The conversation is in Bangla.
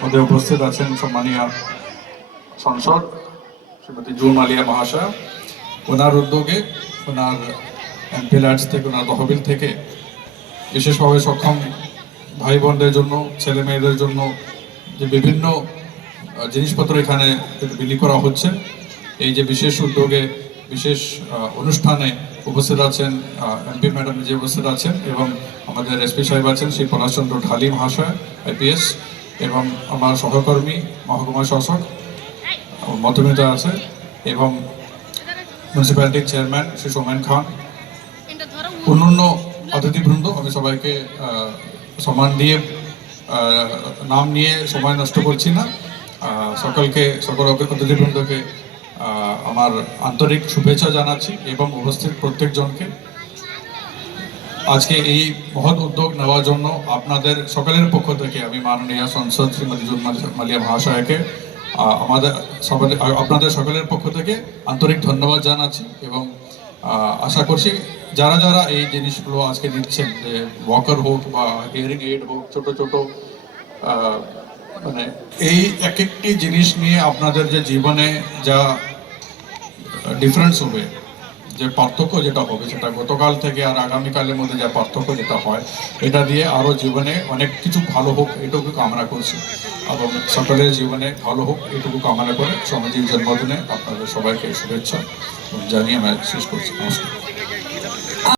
মধ্যে উপস্থিত আছেন সম্মানীয় সংসদ শ্রীমতী জুন মালিয়া মহাশয়া। ওনার উদ্যোগে, ওনার এমপি ল্যান্ডস থেকে, ওনার তহবিল থেকে বিশেষভাবে সক্ষম ভাই বোনদের জন্য, ছেলে মেয়েদের জন্য যে বিভিন্ন জিনিসপত্র এখানে বিলি করা হচ্ছে, এই যে বিশেষ উদ্যোগে, বিশেষ অনুষ্ঠানে উপস্থিত আছেন এমপি ম্যাডাম যে উপস্থিত আছেন, এবং আমাদের এসপি সাহেব আছেন শ্রী পলাশচন্দ্র ঢালি মহাশয় আইপিএস, এবং আমার সহকর্মী মহকুমা শাসক মধুমিতা আছে, এবং মিউনিসিপ্যালিটির চেয়ারম্যান শ্রী সোমেন খান, অন্যান্য অতিথিবৃন্দ। আমি সবাইকে সম্মান দিয়ে নাম নিয়ে সময় নষ্ট করছি না। সকল অতিথিবৃন্দকে আমার আন্তরিক শুভেচ্ছা জানাচ্ছি, এবং উপস্থিত প্রত্যেকজনকে আজকে এই মহৎ উদ্যোগ নেওয়ার জন্য আপনাদের সকলের পক্ষ থেকে আমি মাননীয় সংসদ শ্রীমতী জুন মালিয়া মহাশয়াকে আপনাদের সকলের পক্ষ থেকে আন্তরিক ধন্যবাদ জানাচ্ছি, এবং আশা করছি যারা যারা এই জিনিসগুলো আজকে দিচ্ছেন, যে ওয়াকার হোক বা হিয়ারিং এইড হোক, ছোট ছোট মানে এই এক একটি জিনিস নিয়ে আপনাদের যে জীবনে যা ডিফারেন্স হবে, যে পার্থক্য যেটা হবে, সেটা গতকাল থেকে আর আগামীকালের মধ্যে যে পার্থক্য যেটা হয়, এটা দিয়ে আরও জীবনে অনেক কিছু ভালো হোক এটুকু কামনা করছি, এবং সকলের জীবনে ভালো হোক এটুকু কামনা করে সমাজের জন্মদিনে আপনাদের সবাইকে শুভেচ্ছা জানিয়ে আমি শেষ করছি। নমস্কার।